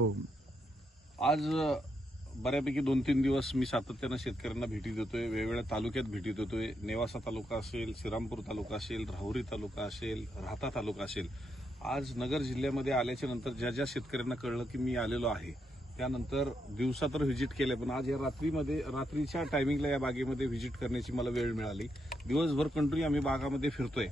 हो. आज बऱ्यापैकी दोन तीन दिवस मी सातत्यानं शेतकऱ्यांना भेटी देतोय. वेगवेगळ्या तालुक्यात भेटी देतोय. नेवासा तालुका असेल श्रीरामपूर तालुका असेल राहुरी तालुका असेल राहता तालुका असेल. आज नगर जिल्ह्यामध्ये आल्याच्यानंतर ज्या ज्या शेतकऱ्यांना कळलं की मी आलेलो आहे त्यानंतर दिवसा तर व्हिजिट केलं पण आज या रात्रीमध्ये रात्रीच्या टायमिंगला या बागेमध्ये व्हिजिट करण्याची मला वेळ मिळाली. दिवसभर कंटिन्यू आम्ही बागामध्ये फिरतोय.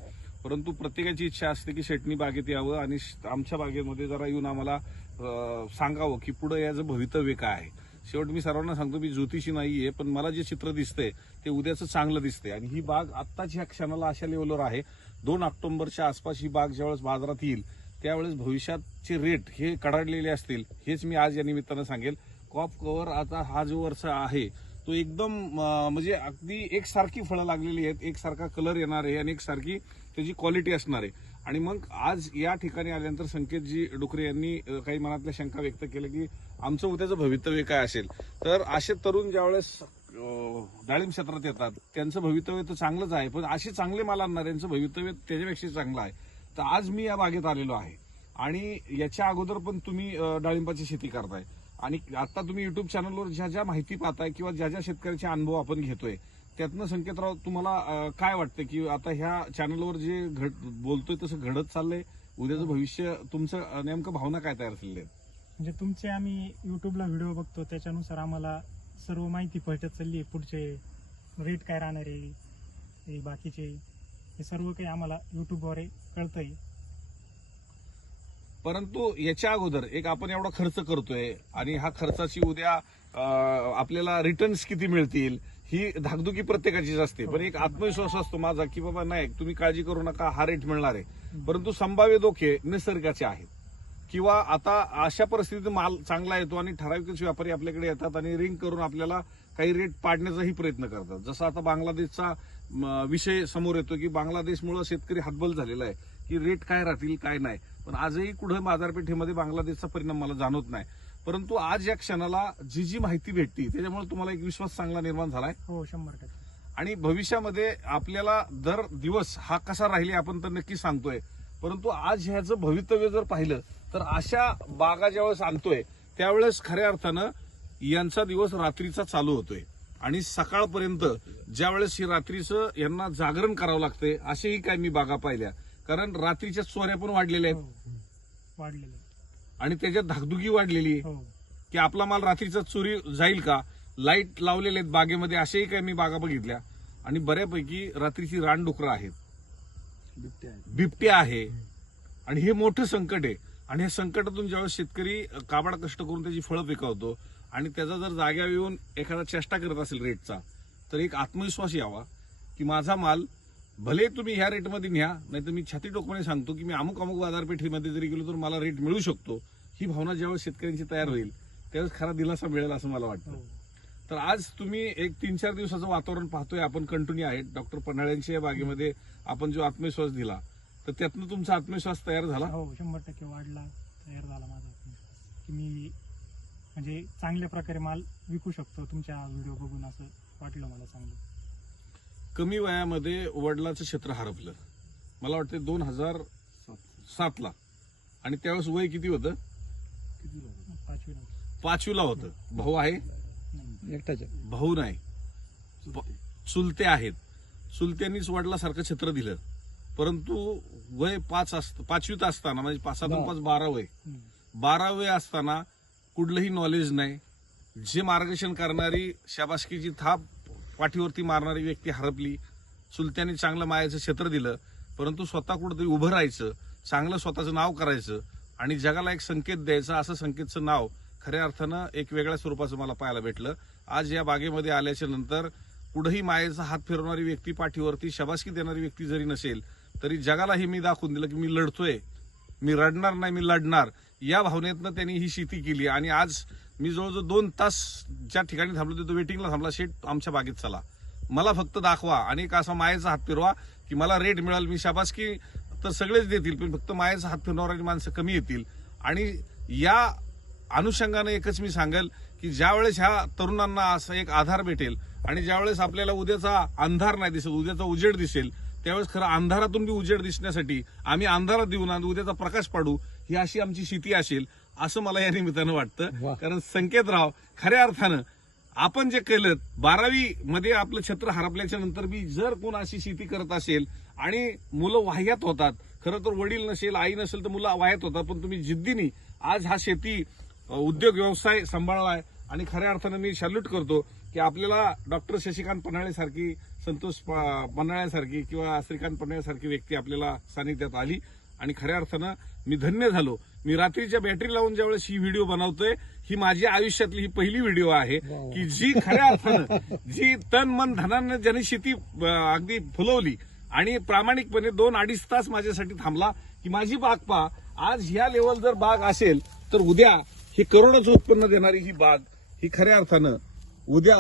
परंतु प्रत्येकाची इच्छा असते की शेटणी बागेत यावं आणि आमच्या बागेमध्ये जरा येऊन आम्हाला सांगावं की पुढे याचं भवितव्य काय आहे. शेवट मी सर्वांना सांगतो मी ज्योतिषी नाहीये पण मला जे चित्र दिसतंय ते उद्याचं चांगलं दिसतंय. आणि ही बाग आत्ताच ह्या क्षणाला अशा लेवलवर आहे. दोन ऑक्टोबरच्या आसपास ही बाग ज्यावेळेस बाजारात येईल त्यावेळेस भविष्यातचे रेट हे कडाडलेले असतील हेच मी आज या निमित्तानं सांगेल. कॉप कव्हर आता हा जो वर्ष आहे तो एकदम म्हणजे अगदी एकसारखी फळं लागलेली आहेत एकसारखा कलर येणार आहे आणि एकसारखी त्याची क्वालिटी असणार आहे. आणि मग आज या ठिकाणी आल्यानंतर संकेतजी डुकरे यांनी काही मनातल्या शंका व्यक्त केल्या की आमचं उद्याचं भवितव्य काय असेल? तर असे तरुण ज्यावेळेस डाळिंब क्षेत्रात येतात त्यांचं भवितव्य तर चांगलंच आहे पण असे चांगले माल आणणाऱ्यांचं भवितव्य त्याच्यापेक्षा चांगलं आहे. तर आज मी या बागेत आलेलो आहे. आणि याच्या अगोदर पण तुम्ही डाळिंबाची शेती करताय. आणि आता तुम्ही युट्यूब चॅनलवर ज्या ज्या माहिती पाहताय किंवा ज्या ज्या शेतकऱ्याचे अनुभव आपण घेतोय त्यातनं संकेतराव तुम्हाला काय वाटतं की आता ह्या चॅनलवर जे घड बोलतोय तसं घडत चाललंय उद्याचं भविष्य तुमचं नेमकं भावना काय तयार झालेल्या आहेत? म्हणजे तुमचे आम्ही युट्यूबला व्हिडिओ बघतो त्याच्यानुसार आम्हाला सर्व माहिती पळत चालली आहे पुढचे रेट काय राहणार आहे हे बाकीचे हे सर्व काही आम्हाला युट्यूबद्वारे कळतंय. परंतु याच्या अगोदर एक आपण एवढा खर्च करतोय आणि हा खर्चाची उद्या अं, आपल्याला रिटर्न्स किती मिळतील ही धाकधुकी प्रत्येकाचीच असते. पण एक आत्मविश्वास असतो माझा की बाबा नाही तुम्ही काळजी करू नका हा रेट मिळणार आहे. परंतु संभाव्य धोके निसर्गाचे आहेत. किंवा आता अशा परिस्थितीत माल चांगला येतो आणि ठराविकच व्यापारी आपल्याकडे येतात आणि रिंग करून आपल्याला काही रेट पाडण्याचाही प्रयत्न करतात. जसं आता बांगलादेशचा विषय समोर येतो की बांगलादेशमुळे शेतकरी हातबल झालेला आहे की रेट काय राहतील काय नाही. पण आजही कुठं बाजारपेठेमध्ये बांगलादेशचा परिणाम मला जाणवत नाही. परंतु आज या क्षणाला जी जी माहिती भेटती त्याच्यामुळे तुम्हाला एक विश्वास चांगला निर्माण झालाय. हो शंभर टक्के. आणि भविष्यामध्ये आपल्याला दर दिवस हा कसा राहील हे आपण तर नक्की सांगतोय. परंतु आज ह्याचं भवितव्य जर पाहिलं तर अशा बागा ज्यावेळेस आणतोय त्यावेळेस खऱ्या अर्थानं यांचा दिवस रात्रीचा चालू होतोय. आणि सकाळपर्यंत ज्यावेळेस ही रात्रीचं यांना जागरण करावं लागतंय असेही काय मी बागा पाहिल्या. कारण रात्रीच्या चोऱ्या पण वाढलेल्या आहेत. हो वाढलेलं आहे. आणि त्याच्यात धाकधुकी वाढलेली आहे. हो. की आपला माल रात्रीचा चोरी जाईल का? लाइट लावलेले आहेत बागेमध्ये असेही काही मी बागा बघितल्या. आणि बऱ्यापैकी रात्रीची रानडुकरं आहेत. बिबट्या आहे. आणि हे मोठं संकट आहे. आणि हे संकटातून ज्यावेळेस शेतकरी काबाड कष्ट करून त्याची फळं पिकवतो आणि त्याचा जर जाग्यावर येऊन एखादा चेष्टा करत असेल रेटचा तर एक आत्मविश्वास यावा की माझा माल भले तुम्ही ह्या रेटमध्ये न्या नाही तर मी छाती टोकपणे सांगतो की मी अमुक अमुक बाजारपेठेमध्ये जरी गेलो तर मला रेट मिळू शकतो. ही भावना ज्यावेळेस शेतकऱ्यांची तयार होईल त्यावेळेस खरा दिलासा मिळेल असं मला वाटतं. हो. तर आज तुम्ही एक तीन चार दिवसाचं वातावरण पाहतोय आपण कंटिन्यू आहे डॉक्टर पन्हाळ्यांच्या या बागेमध्ये आपण जो आत्मविश्वास दिला तर त्यातनं तुमचा आत्मविश्वास तयार झाला? हो शंभर टक्के वाढला तयार झाला माझा आत्मविश्वास. की मी म्हणजे चांगल्या प्रकारे माल विकू शकतो तुमच्या व्हिडिओ बघून असं वाटलं मला चांगलं. कमी वयामध्ये वडिलाचं क्षेत्र हरपलं. मला वाटतं दोन हजार सातला. आणि त्यावेळेस वय किती होतं? पाचवी पाचवीला होतं. भाऊ आहे? भाऊ नाही. चुलते आहेत. चुलत्यांनीच वडिलासारखं क्षेत्र दिलं. परंतु वय पाच असत पाचवीत असताना म्हणजे पाच सात पाच बारा वय. बारा वय असताना कुठलंही नॉलेज नाही. जे मार्गदर्शन करणारी शाबासकीची थाप पाठीवरती मारणारी व्यक्ती हरपली. सुलत्याने चांगलं मायाचं क्षेत्र दिलं परंतु स्वतः कुठंतरी उभं राहायचं चांगलं स्वतःचं नाव करायचं आणि जगाला एक संकेत द्यायचं असं संकेतचं नाव खऱ्या अर्थानं एक वेगळ्या स्वरूपाचं मला पाहायला भेटलं. आज या बागेमध्ये आल्याच्यानंतर कुठंही मायेचा हात फिरवणारी व्यक्ती पाठीवरती शबासकी देणारी व्यक्ती जरी नसेल तरी जगाला हे मी दाखवून दिलं की मी लढतोय. मी रडणार नाही मी लढणार. या भावनेतनं त्यांनी ही शेती केली आणि आज मी जवळजवळ दोन तास ज्या ठिकाणी थांबलो तिथं वेटिंगला थांबला. शेट आमच्या बागेत चला. मला फक्त दाखवा आणि एक असा मायेचा हात फिरवा की मला रेट मिळाल मी शाबासकी तर सगळेच देतील पण फक्त मायेचा हात फिरणारी माणसं कमी येतील. आणि या अनुषंगाने एकच मी सांगेल की ज्यावेळेस ह्या तरुणांना असा एक आधार भेटेल आणि ज्यावेळेस आपल्याला उद्याचा अंधार नाही दिसत उद्याचा उजेड दिसेल त्यावेळेस खरं अंधारातून बी उजेड दिसण्यासाठी आम्ही अंधारात देऊन आणि उद्याचा प्रकाश पाडू ही अशी आमची शेती असेल. असं मला या निमित्तानं वाटतं. कारण संकेतराव खऱ्या अर्थानं आपण जे केलं बारावी मध्ये आपलं छत्र हरपल्याच्या नंतर बी जर कोण अशी शेती करत असेल आणि मुलं वाह्यात होतात खरं तर वडील नसेल आई नसेल तर मुलं वाह्यात होतात पण तुम्ही जिद्दीने आज हा शेती उद्योग व्यवसाय सांभाळलाय आणि खऱ्या अर्थानं मी सॅल्यूट करतो की आपल्याला डॉक्टर शशिकांत पन्हाळे सारखी संतोष पन्हाळ्यासारखी किंवा श्रीकांत पन्हाळ्यासारखी व्यक्ती आपल्याला सानिध्यात आली आणि खऱ्या अर्थानं मी धन्य झालो. मी रात्रीच्या बॅटरी लावून ज्यावेळेस ही व्हिडिओ बनवतोय ही माझ्या आयुष्यातली ही पहिली व्हिडिओ आहे की जी खऱ्या अर्थानं जी तन मन धनानं ज्याने शेती अगदी फुलवली आणि प्रामाणिकपणे दोन अडीच तास माझ्यासाठी थांबला की माझी बाग पा आज ह्या लेवल जर बाग असेल तर उद्या ही करोडोचं उत्पन्न देणारी ही बाग ही खऱ्या अर्थानं उद्या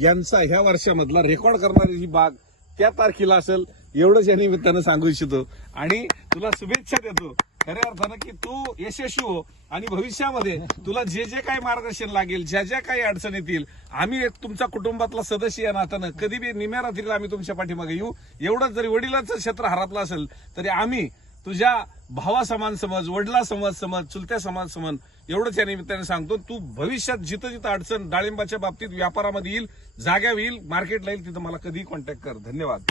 यांचा ह्या वर्षामधला रेकॉर्ड करणारी ही बाग त्या तारखेला असेल. एवढंच या निमित्तानं सांगू इच्छितो. आणि तुला शुभेच्छा देतो. खऱ्या अर्थानं की तू यशस्वी हो आणि भविष्यामध्ये तुला जे जे काही मार्गदर्शन लागेल ज्या ज्या काही अडचण येतील आम्ही एक तुमच्या कुटुंबातला सदस्य या नात्यानं. कधी बी निम्या रात्रीला आम्ही तुमच्या पाठीमागे येऊ. एवढंच जरी वडिलांचं क्षेत्र हरातलं असेल तरी आम्ही तुझ्या भावा समान समज वडिला समज समज चुलत्या समाज समज एवढंच या निमित्ताने सांगतो. तू भविष्यात जिथं जिथं अडचण डाळिंबाच्या बाबतीत व्यापारामध्ये येईल जाग्या येईल मार्केटला येईल तिथं मला कधीही कॉन्टॅक्ट कर. धन्यवाद.